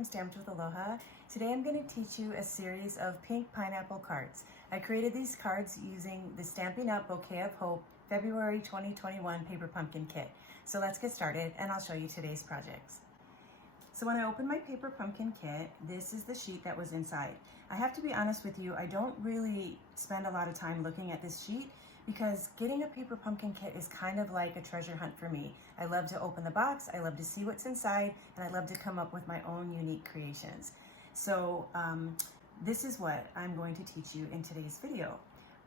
from Stamped with Aloha. Today I'm going to teach you a series of pink pineapple cards. I created these cards using the Stampin' Up! Bouquet of Hope February 2021 paper pumpkin kit. So let's get started and I'll show you today's projects. So when I opened my paper pumpkin kit, this is the sheet that was inside. I have to be honest with you, I don't really spend a lot of time looking at this sheet because getting a paper pumpkin kit is kind of like a treasure hunt for me. I love to open the box, I love to see what's inside, and I love to come up with my own unique creations. So this is what I'm going to teach you in today's video.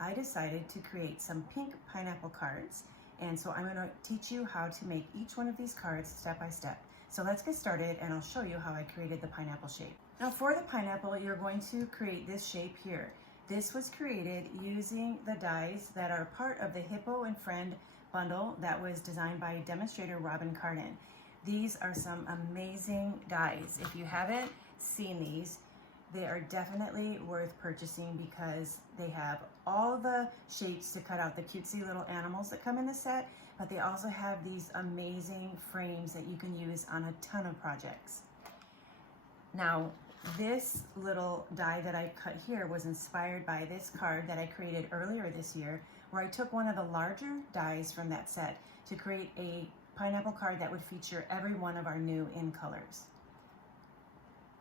I decided to create some pink pineapple cards, and so I'm going to teach you how to make each one of these cards step by step. So let's get started and I'll show you how I created the pineapple shape. Now for the pineapple, you're going to create this shape here. This was created using the dies that are part of the Hippo and Friend bundle that was designed by demonstrator Robin Carden. These are some amazing dies. If you haven't seen these, they are definitely worth purchasing because they have all the shapes to cut out the cutesy little animals that come in the set, but they also have these amazing frames that you can use on a ton of projects. Now, this little die that I cut here was inspired by this card that I created earlier this year, where I took one of the larger dies from that set to create a pineapple card that would feature every one of our new in colors.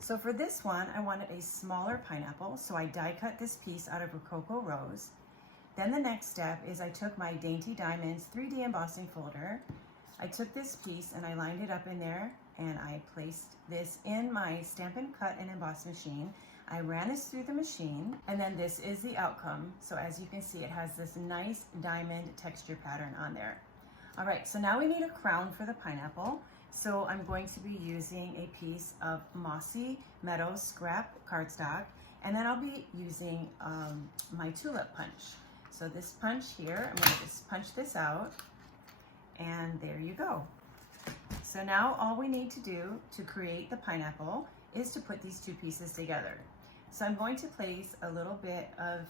So for this one, I wanted a smaller pineapple, so I die cut this piece out of Rococo Rose. Then the next step is I took my Dainty Diamonds 3D embossing folder. I took this piece and I lined it up in there and I placed this in my Stampin' Cut and Emboss machine. I ran this through the machine and then this is the outcome. So as you can see, it has this nice diamond texture pattern on there. All right, so now we need a crown for the pineapple. So I'm going to be using a piece of Mossy Meadow scrap cardstock, and then I'll be using my tulip punch. So this punch here, I'm going to just punch this out, and there you go. So now all we need to do to create the pineapple is to put these two pieces together. So I'm going to place a little bit of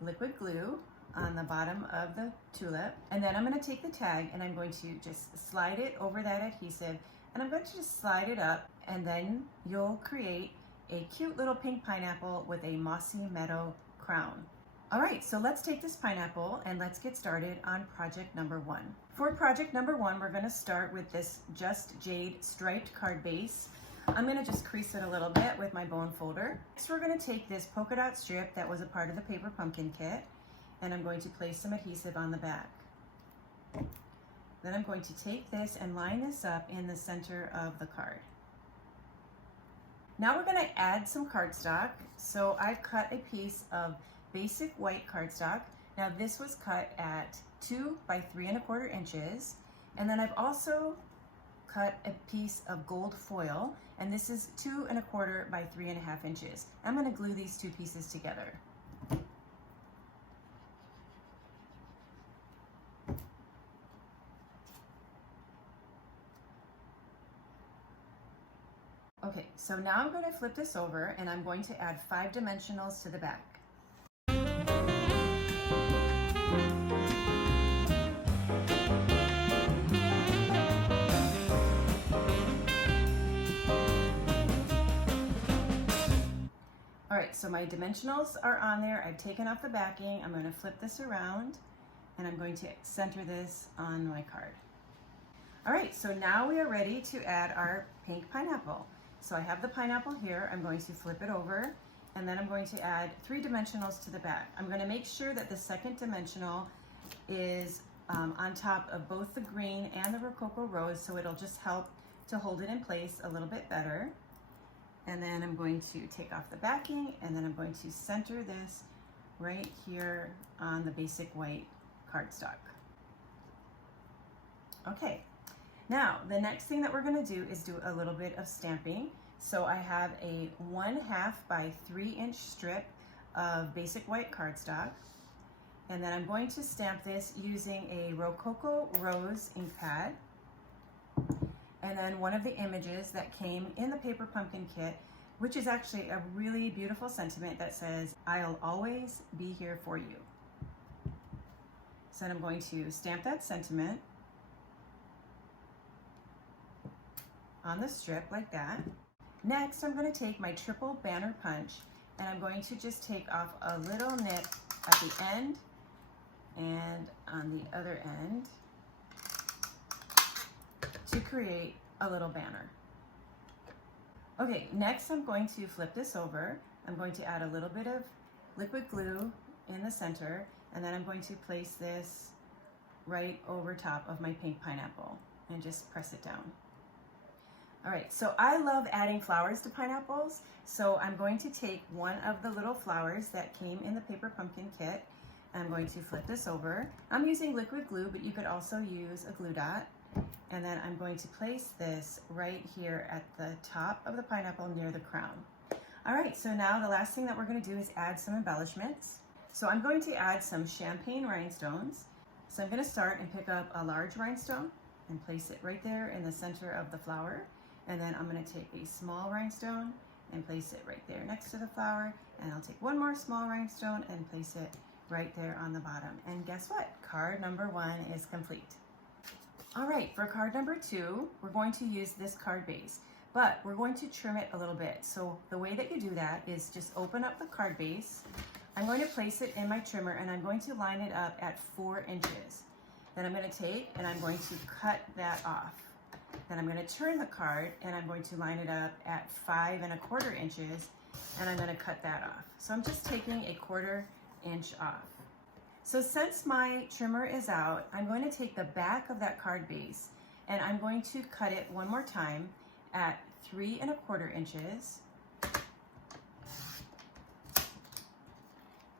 liquid glue on the bottom of the tulip, and then I'm going to take the tag and I'm going to just slide it over that adhesive, and I'm going to just slide it up, and then you'll create a cute little pink pineapple with a Mossy Meadow crown. All right, so let's take this pineapple and let's get started on project number one. For project number one, we're going to start with this Just Jade striped card base. I'm going to just crease it a little bit with my bone folder. Next, we're going to take this polka dot strip that was a part of the paper pumpkin kit, and I'm going to place some adhesive on the back. Then I'm going to take this and line this up in the center of the card. Now we're going to add some cardstock. So I've cut a piece of basic white cardstock. Now this was cut at 2 by 3 1/4 inches. And then I've also cut a piece of gold foil, and this is 2 1/4 by 3 1/2 inches. I'm going to glue these two pieces together. Okay, so now I'm going to flip this over and I'm going to add 5 dimensionals to the back. All right, so my dimensionals are on there. I've taken off the backing. I'm going to flip this around and I'm going to center this on my card. All right, so now we are ready to add our pink pineapple. So I have the pineapple here. I'm going to flip it over, and then I'm going to add 3 dimensionals to the back. I'm going to make sure that the second dimensional is on top of both the green and the Rococo Rose, so it'll just help to hold it in place a little bit better. And then I'm going to take off the backing, and then I'm going to center this right here on the basic white cardstock. Okay. Now, the next thing that we're going to do is do a little bit of stamping. So I have a 1/2 by 3 inch strip of basic white cardstock. And then I'm going to stamp this using a Rococo Rose ink pad. And then one of the images that came in the paper pumpkin kit, which is actually a really beautiful sentiment that says, "I'll always be here for you." So then I'm going to stamp that sentiment on the strip like that. Next, I'm going to take my triple banner punch and I'm going to just take off a little nip at the end and on the other end to create a little banner. Okay, next I'm going to flip this over. I'm going to add a little bit of liquid glue in the center, and then I'm going to place this right over top of my pink pineapple and just press it down. All right, so I love adding flowers to pineapples, so I'm going to take one of the little flowers that came in the paper pumpkin kit. I'm going to flip this over. I'm using liquid glue, but you could also use a glue dot. And then I'm going to place this right here at the top of the pineapple near the crown. All right, so now the last thing that we're going to do is add some embellishments. So I'm going to add some champagne rhinestones. So I'm going to start and pick up a large rhinestone and place it right there in the center of the flower. And then I'm going to take a small rhinestone and place it right there next to the flower. And I'll take one more small rhinestone and place it right there on the bottom. And guess what? Card number 1 is complete. All right, for card number 2, we're going to use this card base, but we're going to trim it a little bit. So the way that you do that is just open up the card base. I'm going to place it in my trimmer and I'm going to line it up at 4 inches. Then I'm going to take and I'm going to cut that off. Then I'm going to turn the card and I'm going to line it up at 5 1/4 inches and I'm going to cut that off. So I'm just taking a 1/4 inch off. So since my trimmer is out, I'm going to take the back of that card base and I'm going to cut it one more time at 3 1/4 inches.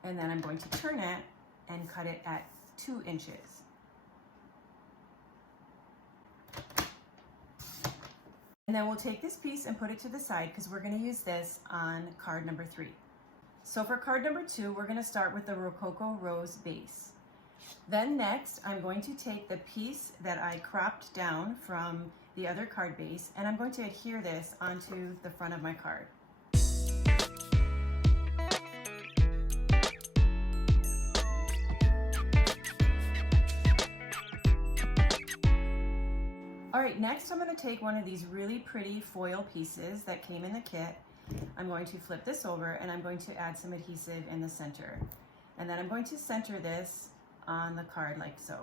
And then I'm going to turn it and cut it at 2 inches. And then we'll take this piece and put it to the side because we're going to use this on card number 3. So for card number 2, we're going to start with the Rococo Rose base. Then next, I'm going to take the piece that I cropped down from the other card base and I'm going to adhere this onto the front of my card. All right, next I'm going to take one of these really pretty foil pieces that came in the kit. I'm going to flip this over and I'm going to add some adhesive in the center. And then I'm going to center this on the card like so.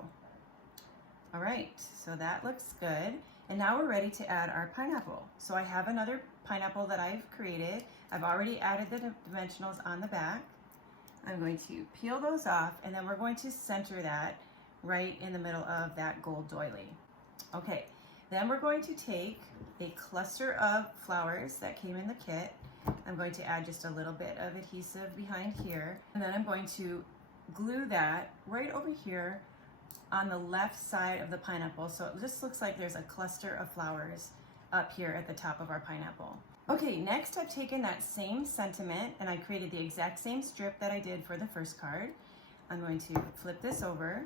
All right, so that looks good. And now we're ready to add our pineapple. So I have another pineapple that I've created. I've already added the dimensionals on the back. I'm going to peel those off and then we're going to center that right in the middle of that gold doily. Okay. Then we're going to take a cluster of flowers that came in the kit. I'm going to add just a little bit of adhesive behind here. And then I'm going to glue that right over here on the left side of the pineapple. So it just looks like there's a cluster of flowers up here at the top of our pineapple. Okay, next I've taken that same sentiment and I created the exact same strip that I did for the first card. I'm going to flip this over.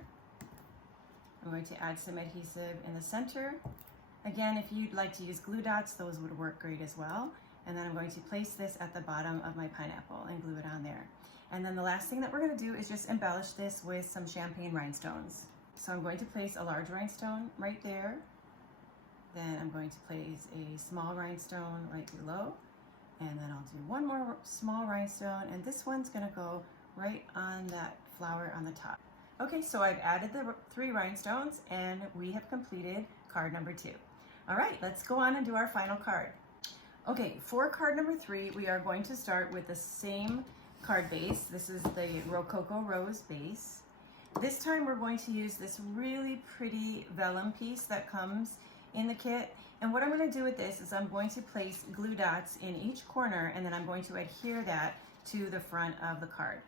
I'm going to add some adhesive in the center. Again, if you'd like to use glue dots, those would work great as well. And then I'm going to place this at the bottom of my pineapple and glue it on there. And then the last thing that we're going to do is just embellish this with some champagne rhinestones. So I'm going to place a large rhinestone right there. Then I'm going to place a small rhinestone right below. And then I'll do one more small rhinestone. And this one's going to go right on that flower on the top. Okay, so I've added the 3 rhinestones and we have completed card number 2. All right, let's go on and do our final card. Okay, for card number 3, we are going to start with the same card base. This is the Rococo Rose base. This time we're going to use this really pretty vellum piece that comes in the kit. And what I'm going to do with this is I'm going to place glue dots in each corner and then I'm going to adhere that to the front of the card.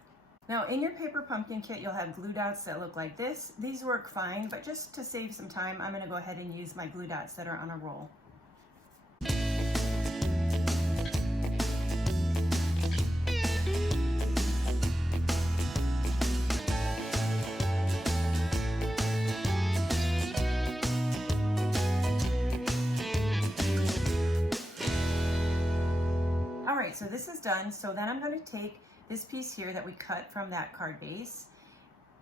Now in your paper pumpkin kit, you'll have glue dots that look like this. These work fine, but just to save some time, I'm going to go ahead and use my glue dots that are on a roll. All right, so this is done. So then I'm going to take this piece here that we cut from that card base,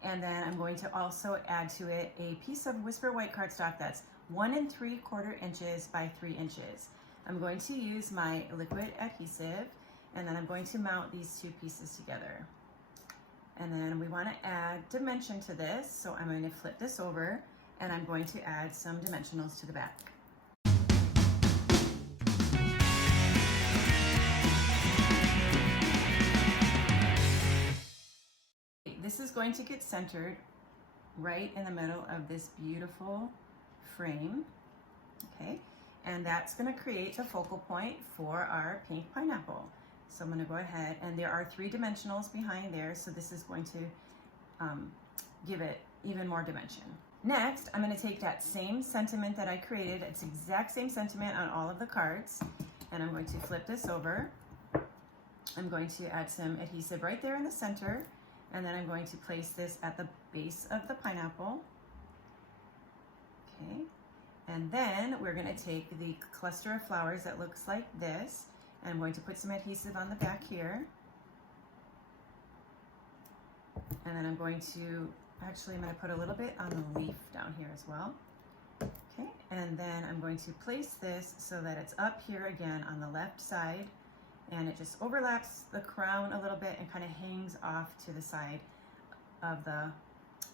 and then I'm going to also add to it a piece of Whisper white cardstock that's 1 3/4 inches by 3 inches. I'm going to use my liquid adhesive, and then I'm going to mount these two pieces together. And then we want to add dimension to this, so I'm going to flip this over and I'm going to add some dimensionals to the back. This is going to get centered right in the middle of this beautiful frame, okay? And that's going to create the focal point for our pink pineapple. So I'm going to go ahead, and there are 3 dimensionals behind there, so this is going to give it even more dimension. Next, I'm going to take that same sentiment that I created, it's the exact same sentiment on all of the cards, and I'm going to flip this over. I'm going to add some adhesive right there in the center, and then I'm going to place this at the base of the pineapple. Okay, and then we're going to take the cluster of flowers that looks like this, and I'm going to put some adhesive on the back here. And then I'm going to, actually I'm going to put a little bit on the leaf down here as well. Okay, and then I'm going to place this so that it's up here again on the left side, and it just overlaps the crown a little bit and kind of hangs off to the side of the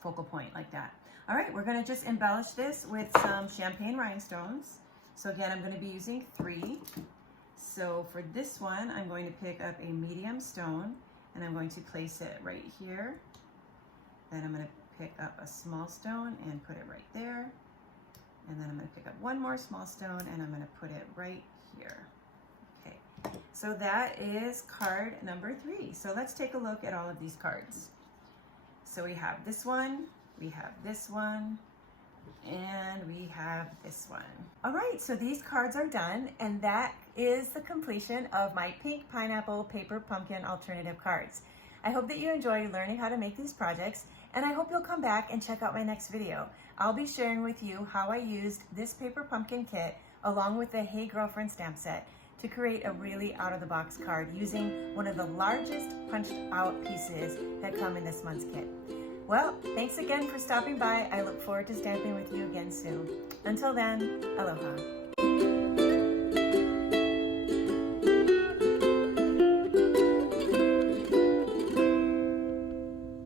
focal point like that. All right, we're going to just embellish this with some champagne rhinestones. So again, I'm going to be using 3. So for this one, I'm going to pick up a medium stone, and I'm going to place it right here. Then I'm going to pick up a small stone and put it right there. And then I'm going to pick up one more small stone, and I'm going to put it right here. Okay, so that is card number 3. So let's take a look at all of these cards. So we have this one, we have this one, and we have this one. All right, so these cards are done, and that is the completion of my pink pineapple paper pumpkin alternative cards. I hope that you enjoy learning how to make these projects, and I hope you'll come back and check out my next video. I'll be sharing with you how I used this paper pumpkin kit along with the Hey Girlfriend stamp set to create a really out-of-the-box card using one of the largest punched out pieces that come in this month's kit. Well, thanks again for stopping by. I look forward to stamping with you again soon. Until then, aloha.